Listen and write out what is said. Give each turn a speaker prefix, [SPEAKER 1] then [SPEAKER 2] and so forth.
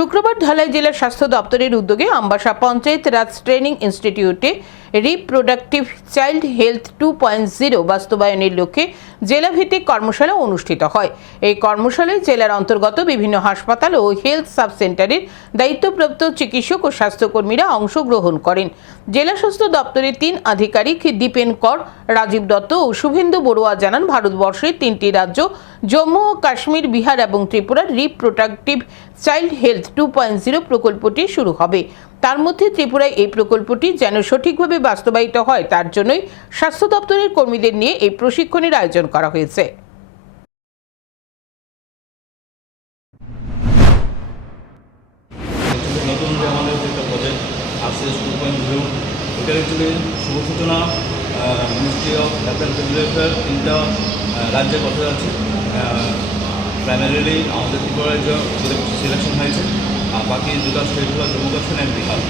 [SPEAKER 1] শুক্রবার ঢালাই জেলার স্বাস্থ্য দপ্তরের উদ্যোগে আমবাসা পঞ্চায়েত রাজ ট্রেনিং ইনস্টিটিউটে reproductive child health two point zero বাস্তবায়নের লক্ষ্যে জেলাভিত্তিক কর্মশালা অনুষ্ঠিত হয়। এই কর্মশালায় জেলার অন্তর্গত বিভিন্ন হাসপাতাল ও হেলথ সাব সেন্টারের দায়িত্বপ্রাপ্ত চিকিৎসক ও স্বাস্থ্যকর্মীরা অংশগ্রহণ করেন। জেলা স্বাস্থ্য দপ্তরের তিন আধিকারিক দীপেন কর, রাজীব দত্ত ও শুভেন্দু বড়ুয়া জানান, ভারতবর্ষের তিনটি রাজ্য, জম্মু ও কাশ্মীর, বিহার এবং ত্রিপুরার reproductive child health two point zero প্রকল্পটি শুরু হবে। তার মধ্যে ত্রিপুরায় এই প্রকল্পটি যেন সঠিকভাবে বাস্তবায়িত হয়, তার জন্যই স্বাস্থ্য দপ্তরের কর্মীদের নিয়ে এই প্রশিক্ষণের আয়োজন করা হয়েছে।
[SPEAKER 2] Ministry of health and family welfare তিনটা রাজ্যে কথা যাচ্ছে প্রাইমারিলি আমাদের ত্রিপুরা রাজ্য সিলেকশন হয়েছে বাকি দুটা স্টেট হলো জম্মু কাশ্মীর অ্যান্ড বিহার।